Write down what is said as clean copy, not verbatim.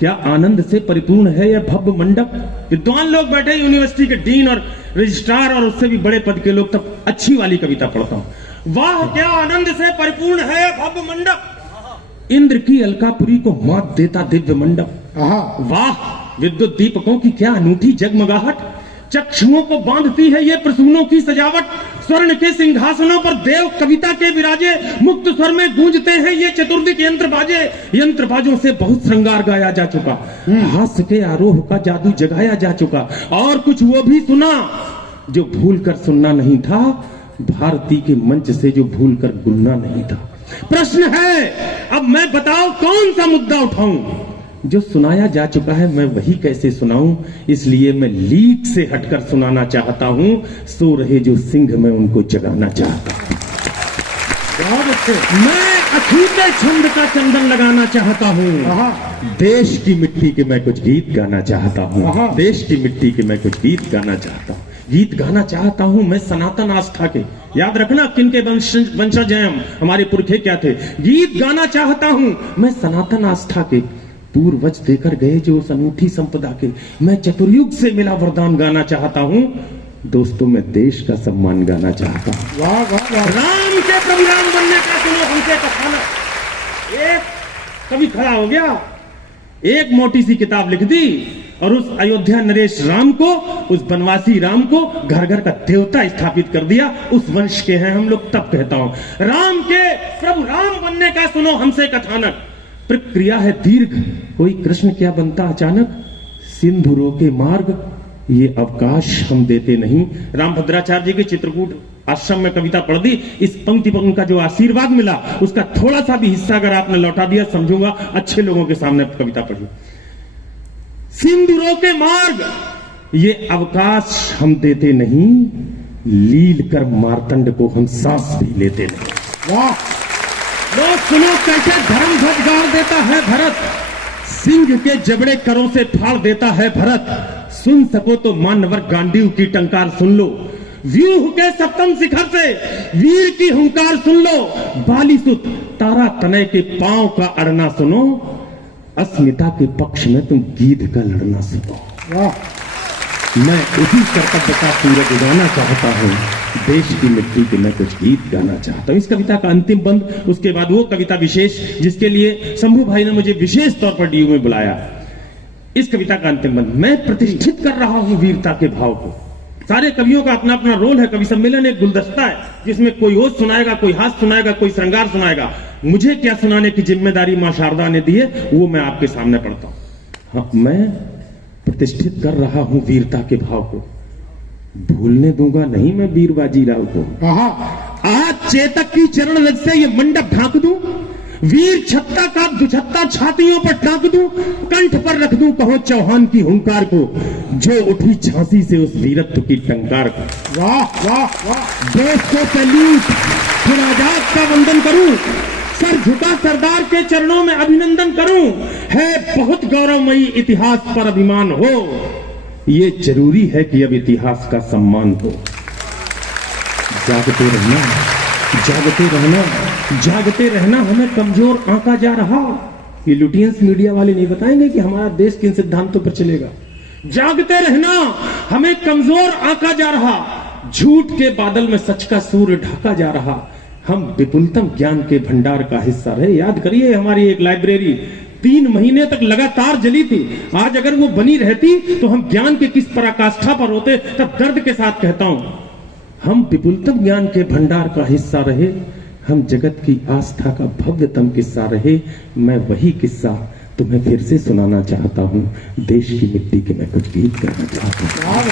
क्या आनंद से परिपूर्ण है यह भव्य मंडप। विद्वान लोग बैठे, यूनिवर्सिटी के डीन और रजिस्ट्रार और उससे भी बड़े पद के लोग, तब अच्छी वाली कविता पढ़ता हूं। वाह क्या आनंद से परिपूर्ण है यह भव्य मंडप, इंद्र की अलकापुरी को मात देता दिव्य मंडप। वाह विद्युत दीपकों की क्या अनूठी जगमगाहट, चक्षुओं को बांधती है ये प्रसूनों की सजावट। स्वर्ण के सिंहासनों पर देव कविता के विराजे, मुक्त स्वर में गूंजते हैं ये चतुर्दिक यंत्र बाजे। यंत्र बाजों से बहुत श्रृंगार गाया जा चुका, हास्य के आरोह का जादू जगाया जा चुका। और कुछ वो भी सुना जो भूल कर सुनना नहीं था, भारती के मंच से जो भूल कर गुलना नहीं था। प्रश्न है अब मैं बताओ कौन सा मुद्दा उठाऊं, जो सुनाया जा चुका है मैं वही कैसे सुनाऊं। इसलिए मैं लीक से हटकर सुनाना चाहता हूं, सो रहे जो सिंह मैं उनको जगाना चाहता हूं। बहुत अच्छे। मैं अछूते छंद का चंदन लगाना चाहता हूं, देश की मिट्टी के मैं कुछ गीत गाना चाहता हूं, देश की मिट्टी के मैं कुछ गीत गाना चाहता हूं। गीत गाना चाहता हूं मैं सनातन आस्था के, याद रखना किन के वंशज हैं हम, हमारे पुरखे क्या थे। गीत गाना चाहता हूं मैं सनातन आस्था के, पूर्वज देकर गए जो उस अनूठी संपदा के। मैं चतुर्युग से मिला वरदान गाना चाहता हूं, दोस्तों मैं देश का सम्मान गाना चाहता हूं। वाह वाह वाह। राम के प्रभु राम बनने का सुनो हमसे कथानक। एक कभी खड़ा हो गया, एक मोटी सी किताब लिख दी और उस अयोध्या नरेश राम को, उस बनवासी राम को घर घर का देवता स्थापित कर दिया। उस वंश के हैं हम लोग, तब कहता हूं राम के प्रभु राम बनने का सुनो हमसे कथानक। प्रक्रिया है दीर्घ, कोई कृष्ण क्या बनता अचानक। सिंधुरों के मार्ग ये अवकाश हम देते नहीं। रामभद्राचार्य जी के चित्रकूट आश्रम में कविता पढ़ दी, इस पंक्ति पर उनका जो आशीर्वाद मिला उसका थोड़ा सा भी हिस्सा अगर आपने लौटा दिया समझूंगा अच्छे लोगों के सामने कविता पढ़ी। सिंधुरों के मार्ग ये अवकाश हम देते नहीं, लील कर मार्तंड को हम सांस भी लेते नहीं। वाह लोग सुनो कैसे धर्म ध्वज गाड़ देता है भरत, सिंह के जबड़े करों से फाड़ देता है भरत। सुन सको तो मानवर गांडीव की टंकार सुन लो, व्यूह के सप्तम शिखर से वीर की हुंकार सुन लो। बालीसुत तारा तनय के पांव का अड़ना सुनो, अस्मिता के पक्ष में तुम गीध का लड़ना सुनो। वाह मैं उसी कर्तव्य का सूरज उगाना चाहता हूं, देश की मिट्टी के मैं कुछ गीत गाना चाहता हूं। इस कविता का अंतिम बंद, उसके बाद वो कविता विशेष जिसके लिए शंभू भाई ने मुझे विशेष तौर पर डीयू में बुलाया। इस कविता का अंतिम बंद, मैं प्रतिष्ठित कर रहा हूं वीरता के भाव को। सारे कवियों का अपना अपना रोल है। कवि सम्मेलन एक गुलदस्ता है जिसमें कोई ओज सुनाएगा, कोई हास्य सुनाएगा, कोई श्रृंगार सुनाएगा। मुझे क्या सुनाने की जिम्मेदारी मां शारदा ने दी है वो मैं आपके सामने पढ़ता हूं। हाँ मैं प्रतिष्ठित कर रहा हूं वीरता के भाव को, भूलने दूंगा नहीं मैं वीर बाजीराव को। आज चेतक की चरण रज से ये मंडप ढांक दूं, वीर छत्ता का दुछत्ता छातियों पर टांक दूं, कंठ पर रख दूं कहो चौहान की हुंकार को, जो उठी झांसी से उस वीरत्व की टंकार को। वाह वाह वाह। देश को सैल्यूट, फिर आजाद का वंदन करूं, सर झुका सरदार के चरणों में अभिनंदन करूं। है बहुत गौरवमयी इतिहास पर अभिमान हो, ये जरूरी है कि अब इतिहास का सम्मान हो। जागते रहना, जागते रहना, जागते रहना हमें कमजोर आंका जा रहा। ये लुटियंस मीडिया वाले नहीं बताएंगे कि हमारा देश किन सिद्धांतों पर चलेगा। जागते रहना हमें कमजोर आंका जा रहा, झूठ के बादल में सच का सूर्य ढाका जा रहा। हम विपुलतम ज्ञान के भंडार का हिस्सा रहे। याद करिए हमारी एक लाइब्रेरी 3 महीने तक लगातार जली थी। आज अगर वो बनी रहती तो हम ज्ञान के किस पराकाष्ठा पर होते। तब दर्द के साथ कहता हूं हम विपुलतम ज्ञान के भंडार का हिस्सा रहे, हम जगत की आस्था का भव्यतम किस्सा रहे। मैं वही किस्सा तुम्हें फिर से सुनाना चाहता हूं, देश की मिट्टी के मैं कुछ गीत गाना चाहता हूं।